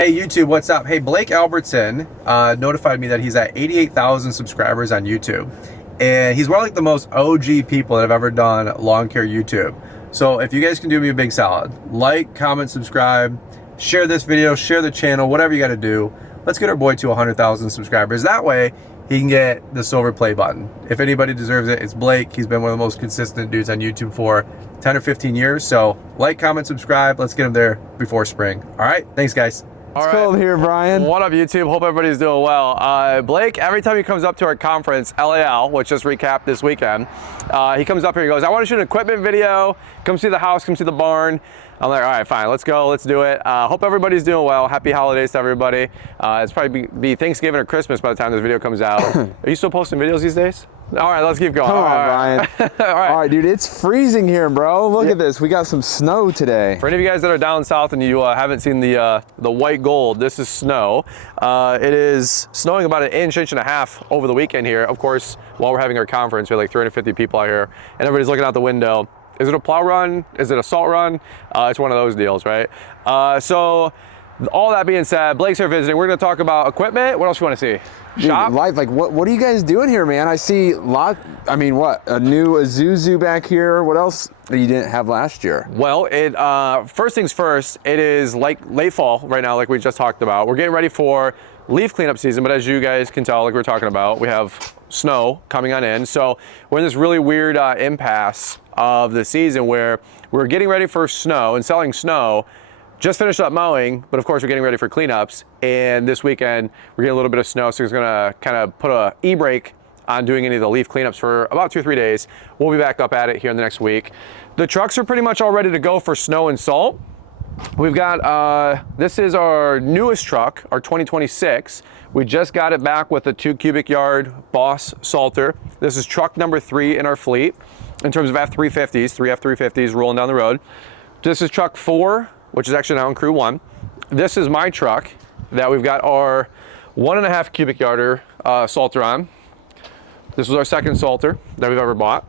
Hey YouTube, what's up? Hey, Blake Albertson notified me that he's at 88,000 subscribers on YouTube. And he's one of like the most OG people that have ever done lawn care YouTube. So if you guys can do me a big solid, like, comment, subscribe, share this video, share the channel, whatever you gotta do. Let's get our boy to 100,000 subscribers. That way he can get the silver play button. If anybody deserves it, it's Blake. He's been one of the most consistent dudes on YouTube for 10 or 15 years. So like, comment, subscribe. Let's get him there before spring. All right, thanks guys. It's cold here, Brian. What up, YouTube? Hope everybody's doing well. Blake, every time he comes up to our conference, LAL, which just recapped this weekend, he comes up here, he goes, I want to shoot an equipment video, come see the house, come see the barn. I'm like, all right, fine, let's go, let's do it. Hope everybody's doing well. Happy holidays to everybody. It's probably be Thanksgiving or Christmas by the time this video comes out. Are you still posting videos these days? All right, let's keep going. Come on, Brian. All right, dude, it's freezing here, bro. Look at this. We got some snow today. For any of you guys that are down south and you haven't seen the white gold, this is snow. It is snowing about an inch and a half over the weekend here. Of course, while we're having our conference, we have like 350 people out here, and everybody's looking out the window. Is it a plow run? Is it a salt run? It's one of those deals, right? So all that being said, Blake's here visiting. We're gonna talk about equipment. What else you wanna see? Shop? Dude, life, like what are you guys doing here, man? I see a new Isuzu back here. What else that you didn't have last year? Well, first things first, it is like late fall right now, like we just talked about. We're getting ready for leaf cleanup season, but as you guys can tell, like we're talking about, we have snow coming on in. So we're in this really weird impasse of the season where we're getting ready for snow and selling snow. Just finished up mowing, but of course we're getting ready for cleanups. And this weekend we're getting a little bit of snow, so we're gonna kind of put a e-brake on doing any of the leaf cleanups for about 2 or 3 days. We'll be back up at it here in the next week. The trucks are pretty much all ready to go for snow and salt. We've got, this is our newest truck, our 2026. We just got it back with a 2 cubic yard Boss Salter. This is truck number 3 in our fleet in terms of F350s, 3 F350s rolling down the road. This is truck 4, which is actually now in crew 1. This is my truck that we've got our 1.5 cubic yarder Salter on. This was our second Salter that we've ever bought.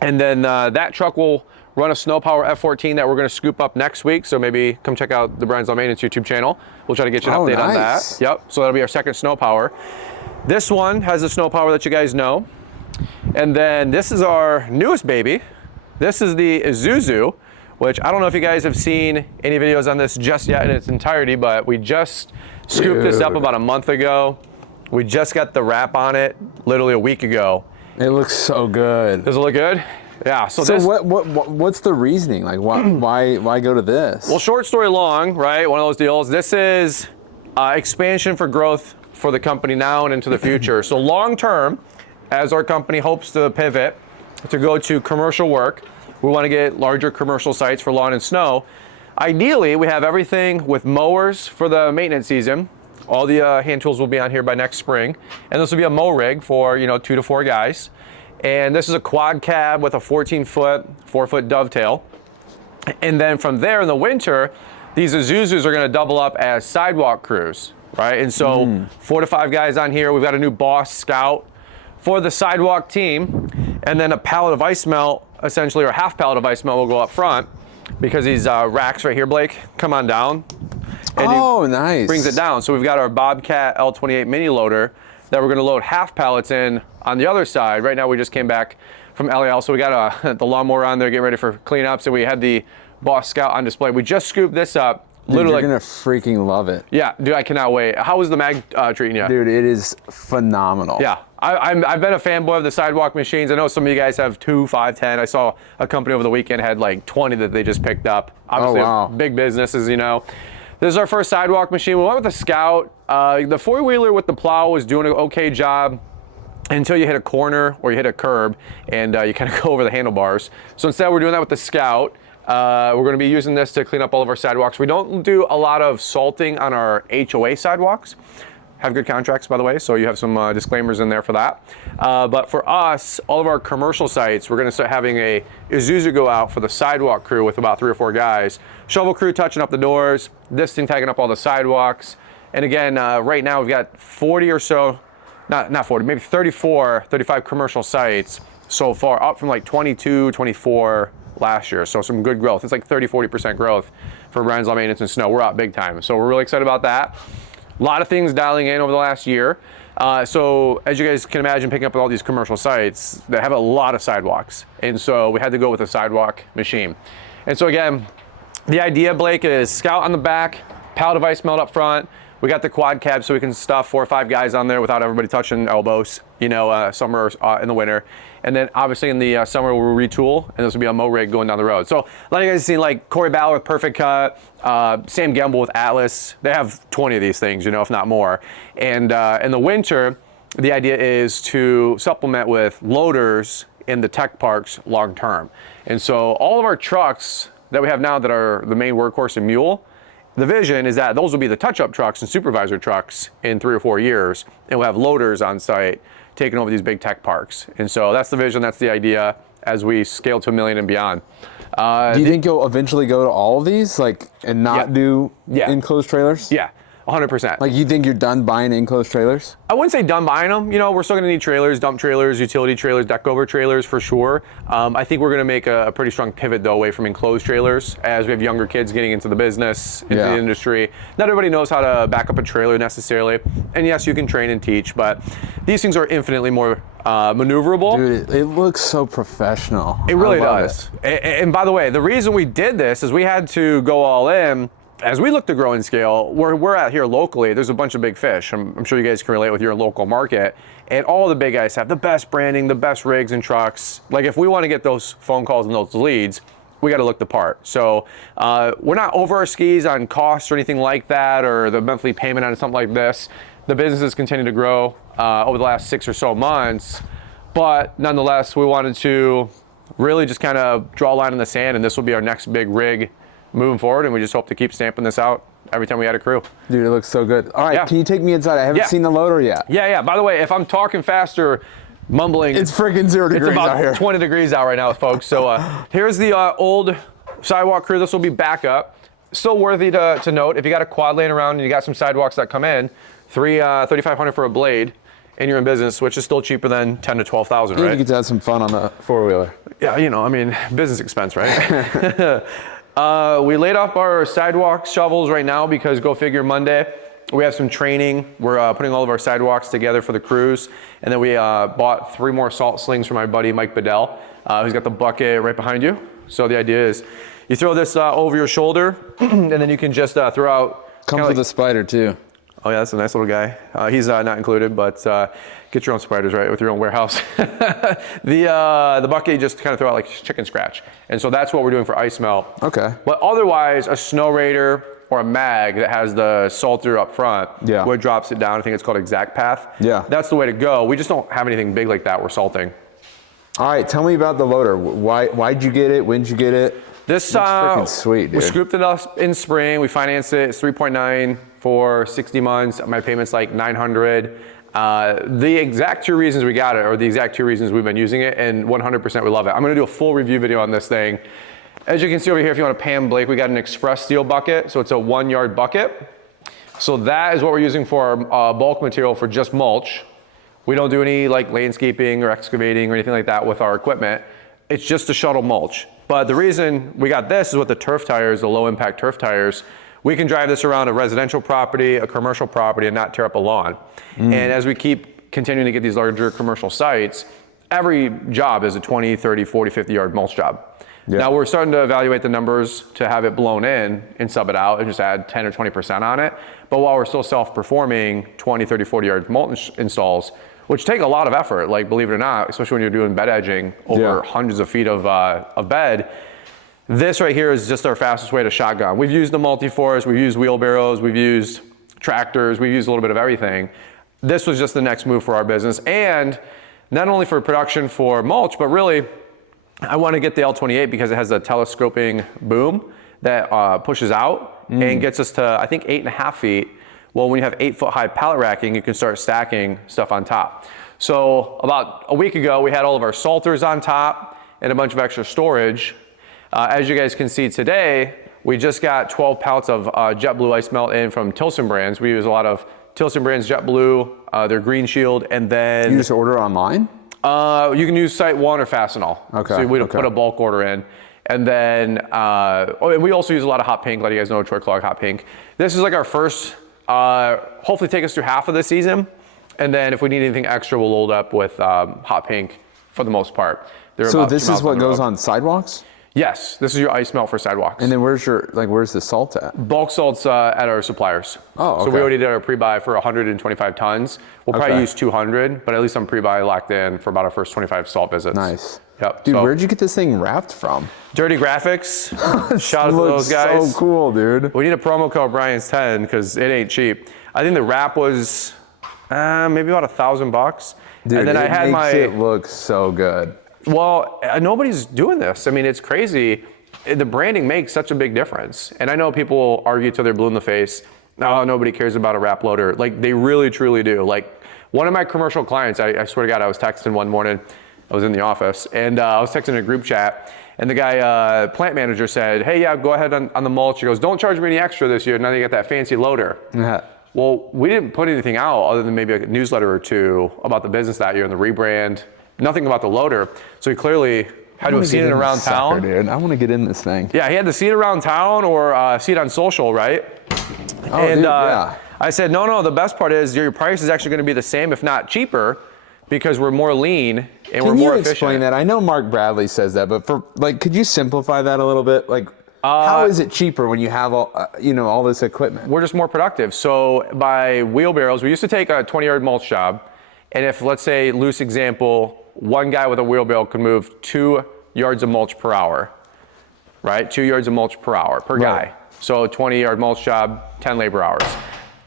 And then that truck will run a Snow Power F14 that we're gonna scoop up next week. So maybe come check out the Brian's Lawn Maintenance YouTube channel. We'll try to get you an update on that. Yep, so that'll be our second Snow Power. This one has the Snow Power that you guys know. And then this is our newest baby. This is the Isuzu, which I don't know if you guys have seen any videos on this just yet in its entirety, but we just scooped this up about a month ago. We just got the wrap on it literally a week ago. It looks so good. Does it look good? Yeah. So this, what's the reasoning? Like why go to this? well, short story long, right? One of those deals. This is expansion for growth for the company now and into the future. So long term, as our company hopes to pivot to go to commercial work, we want to get larger commercial sites for lawn and snow. Ideally, we have everything with mowers for the maintenance season. All the hand tools will be on here by next spring. And this will be a mow rig for 2 to 4 guys. And this is a quad cab with a 14-foot, 4-foot dovetail. And then from there in the winter, these Isuzus are going to double up as sidewalk crews, right? And so 4 to 5 guys on here. We've got a new Boss Scout for the sidewalk team. And then a pallet of ice melt, essentially, or half pallet of ice melt will go up front because these racks right here, Blake, come on down. And nice. Brings it down. So we've got our Bobcat L28 mini loader that we're going to load half pallets in on the other side. Right now we just came back from LAL, so we got the lawnmower on there getting ready for cleanups, and we had the Boss Scout on display. We just scooped this up. Dude, you're gonna freaking love it. Yeah, dude, I cannot wait. How was the mag treating you? Dude, it is phenomenal. Yeah, I've been a fanboy of the sidewalk machines. I know some of you guys have 2, 5, 10. I saw a company over the weekend had like 20 that they just picked up. Obviously, big businesses, This is our first sidewalk machine. We went with the Scout. The 4-wheeler with the plow was doing an okay job until you hit a corner or you hit a curb and you kind of go over the handlebars. So instead we're doing that with the Scout. We're going to be using this to clean up all of our sidewalks. We don't do a lot of salting on our HOA sidewalks. Have good contracts, by the way, so you have some disclaimers in there for that. But for us, all of our commercial sites, we're going to start having a Isuzu go out for the sidewalk crew with about 3 or 4 guys. Shovel crew touching up the doors, this thing tagging up all the sidewalks. And again, right now we've got 40 or so, not 40, maybe 34, 35 commercial sites so far, up from like 22, 24 last year. So some good growth. It's like 30-40% growth for Brian's Law Maintenance and Snow. We're out big time. So we're really excited about that. A lot of things dialing in over the last year. So as you guys can imagine, picking up all these commercial sites that have a lot of sidewalks. And so we had to go with a sidewalk machine. And so again, the idea, Blake, is Scout on the back, pallet of ice melt up front. We got the quad cab so we can stuff 4 or 5 guys on there without everybody touching elbows, summer in the winter. And then obviously in the summer we'll retool, and this will be a mow rig going down the road. So a lot of you guys have seen like Corey Ballard with Perfect Cut, Sam Gamble with Atlas. They have 20 of these things, if not more. And in the winter, the idea is to supplement with loaders in the tech parks long term. And so all of our trucks that we have now that are the main workhorse and mule, the vision is that those will be the touch-up trucks and supervisor trucks in 3 or 4 years, and we'll have loaders on site taking over these big tech parks. And so that's the vision, that's the idea as we scale to $1 million and beyond. Do you think you'll eventually go to all of these, and not do enclosed trailers? Yeah. 100%. Like, you think you're done buying enclosed trailers? I wouldn't say done buying them. We're still gonna need trailers, dump trailers, utility trailers, deck over trailers for sure. I think we're gonna make a pretty strong pivot though away from enclosed trailers as we have younger kids getting into the business, into the industry. Not everybody knows how to back up a trailer necessarily. And yes, you can train and teach, but these things are infinitely more maneuverable. Dude, it looks so professional. It really does. And by the way, the reason we did this is we had to go all in. As we look to grow and scale, where we're at here locally, there's a bunch of big fish. I'm sure you guys can relate with your local market. And all the big guys have the best branding, the best rigs and trucks. Like, if we want to get those phone calls and those leads, we got to look the part. So we're not over our skis on costs or anything like that, or the monthly payment on something like this. The business has continued to grow over the last 6 or so months. But nonetheless, we wanted to really just kind of draw a line in the sand, and this will be our next big rig moving forward, and we just hope to keep stamping this out every time we add a crew. Dude, it looks so good. All right, Can you take me inside? I haven't seen the loader yet. Yeah. By the way, if I'm talking faster, mumbling, it's freaking 0 degrees it's about out here. 20 degrees out right now, folks. So here's the old sidewalk crew. This will be backup. Still worthy to note, if you got a quad laying around and you got some sidewalks that come in, $3,500 for a blade, and you're in business, which is still cheaper than $10,000 to $12,000, right? You get to have some fun on the 4-wheeler. Yeah, business expense, right? We laid off our sidewalk shovels right now because go figure Monday, we have some training. We're putting all of our sidewalks together for the crews. And then we bought 3 more salt slings from my buddy, Mike Bedell, who's got the bucket right behind you. So the idea is you throw this over your shoulder and then you can just throw out. Comes with a spider too. Oh yeah, that's a nice little guy. He's not included, but get your own spiders, right, with your own warehouse. The bucket, you just kind of throw out like chicken scratch. And so that's what we're doing for ice melt. Okay. But otherwise, a Snow Raider or a mag that has the salter up front, where it drops it down, I think it's called Exact Path. Yeah. That's the way to go. We just don't have anything big like that we're salting. All right, tell me about the loader. Why'd you get it? When'd you get it? This looks freaking sweet, dude. We scooped it up in spring. We financed it. It's 3.9 for 60 months. My payment's like $900. The exact 2 reasons we got it, or the exact 2 reasons we've been using it, and 100% we love it. I'm gonna do a full review video on this thing. As you can see over here, if you want to pan, Blake, we got an express steel bucket. So it's a 1-yard bucket. So that is what we're using for our bulk material for just mulch. We don't do any like landscaping or excavating or anything like that with our equipment. It's just to shuttle mulch. But the reason we got this is with the turf tires, the low impact turf tires. We can drive this around a residential property, a commercial property, and not tear up a lawn. And as we keep continuing to get these larger commercial sites, every job is a 20, 30, 40, 50 yard mulch job. Yeah. Now we're starting to evaluate the numbers to have it blown in and sub it out and just add 10 or 20% on it. But while we're still self-performing 20, 30, 40 yard mulch installs, which take a lot of effort, like believe it or not, especially when you're doing bed edging over hundreds of feet of bed, this right here is just our fastest way to shotgun. We've used the multi-force, we've used wheelbarrows, we've used tractors, we've used a little bit of everything. This was just the next move for our business, and not only for production for mulch, but really, I want to get the L28 because it has a telescoping boom that pushes out and gets us to, I think, 8.5 feet. Well, when you have 8-foot high pallet racking, you can start stacking stuff on top. So about a week ago, we had all of our salters on top and a bunch of extra storage. As you guys can see today, we just got 12 pallets of JetBlue ice melt in from Tilson Brands. We use a lot of Tilson Brands JetBlue, their Green Shield, and then... You just order online? You can use Site One or Fastenal. Okay. So we put a bulk order in. And then, and we also use a lot of hot pink, let you guys know, Troy Clark hot pink. This is like our first, hopefully take us through half of the season. And then if we need anything extra, we'll load up with hot pink for the most part. So this is what goes on sidewalks? Yes, this is your ice melt for sidewalks. And then where's the salt at? Bulk salt's at our suppliers. Oh, okay. So we already did our pre-buy for 125 tons. We'll probably use 200, but at least I'm pre-buy locked in for about our first 25 salt visits. Nice. Yep. Dude, so, where'd you get this thing wrapped from? Dirty Graphics. Shout out to those guys. So cool, dude. We need a promo code Brian's10 because it ain't cheap. I think the wrap was maybe about $1,000. Dude, and then I had it look so good. Well, nobody's doing this. I mean, it's crazy. The branding makes such a big difference. And I know people argue till they're blue in the face. No, nobody cares about a wrap loader. Like, they really, truly do. Like, one of my commercial clients, I swear to God, I was texting one morning. I was in the office, and I was texting a group chat. And the guy, plant manager, said, hey, yeah, go ahead on the mulch. He goes, don't charge me any extra this year. Now you got that fancy loader. Yeah. Well, we didn't put anything out other than maybe a newsletter or two about the business that year and the rebrand. Nothing about the loader. So he clearly had to have seen it around town. Dude. I want to get in this thing. Yeah, he had to see it around town or see it on social, right? Oh, and dude, yeah. I said, no, the best part is your price is actually going to be the same, if not cheaper, because we're more lean and we're more efficient. Can you explain that? I know Mark Bradley says that, but could you simplify that a little bit? Like, how is it cheaper when you have all this equipment? We're just more productive. So by wheelbarrows, we used to take a 20-yard mulch job, and if, let's say, loose example, one guy with a wheelbarrow could move 2 yards of mulch per hour, right? 2 yards of mulch per hour, per guy. So 20-yard mulch job, 10 labor hours.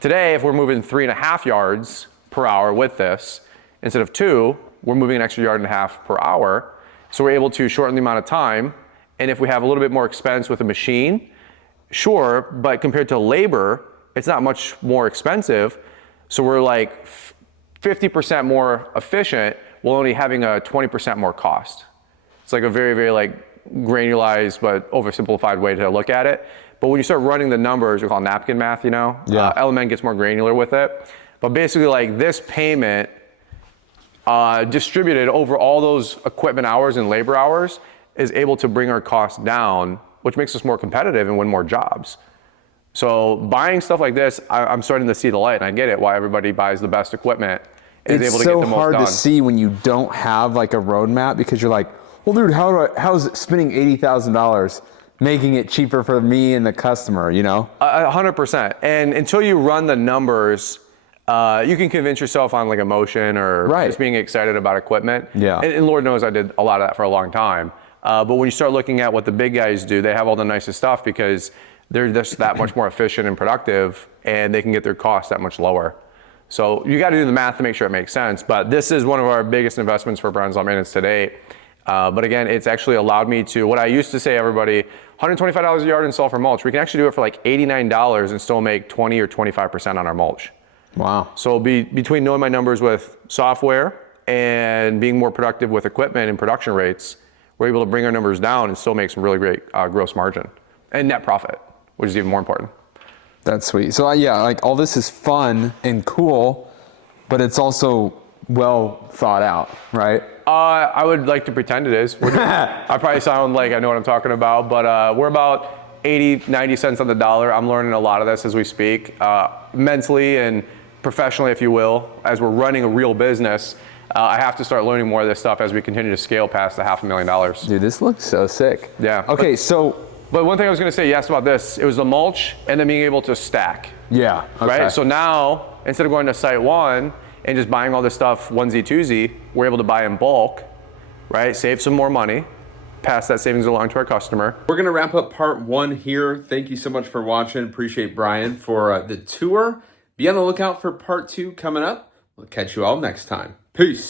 Today, if we're moving 3.5 yards per hour with this, instead of 2, we're moving an extra 1.5 yards per hour. So we're able to shorten the amount of time. And if we have a little bit more expense with a machine, sure, but compared to labor, it's not much more expensive. So we're like 50% more efficient while only having a 20% more cost. It's like a very, very granularized but oversimplified way to look at it. But when you start running the numbers, we call it napkin math, Element gets more granular with it. But basically this payment distributed over all those equipment hours and labor hours is able to bring our costs down, which makes us more competitive and win more jobs. So buying stuff like this, I'm starting to see the light, and I get it, why everybody buys the best equipment and is able to get the most done. It's so hard to see when you don't have a roadmap, because you're like, well, dude, how's spending $80,000 making it cheaper for me and the customer, 100%. And until you run the numbers, you can convince yourself on emotion or just being excited about equipment. Yeah. And Lord knows I did a lot of that for a long time. But when you start looking at what the big guys do, they have all the nicest stuff because they're just that much more efficient and productive, and they can get their costs that much lower. So you got to do the math to make sure it makes sense. But this is one of our biggest investments for Brian's Lawn Maintenance to date. But again, it's actually allowed me to, what I used to say, everybody, $125 a yard install for mulch. We can actually do it for $89 and still make 20 or 25% on our mulch. Wow. So between knowing my numbers with software and being more productive with equipment and production rates, we're able to bring our numbers down and still make some really great gross margin and net profit, which is even more important. That's sweet. So all this is fun and cool, but it's also well thought out, right? I would like to pretend it is. I probably sound like I know what I'm talking about, but we're about 80, 90 cents on the dollar. I'm learning a lot of this as we speak, mentally and professionally, if you will. As we're running a real business, I have to start learning more of this stuff as we continue to scale past the $500,000. Dude, this looks so sick. Yeah. Okay, But one thing I was going to say, you asked about this, it was the mulch and then being able to stack. Yeah. Okay. Right? So now, instead of going to site one and just buying all this stuff onesie twosie, we're able to buy in bulk, right? Save some more money, pass that savings along to our customer. We're going to wrap up part 1 here. Thank you so much for watching. Appreciate Brian for the tour. Be on the lookout for part 2 coming up. We'll catch you all next time. Peace.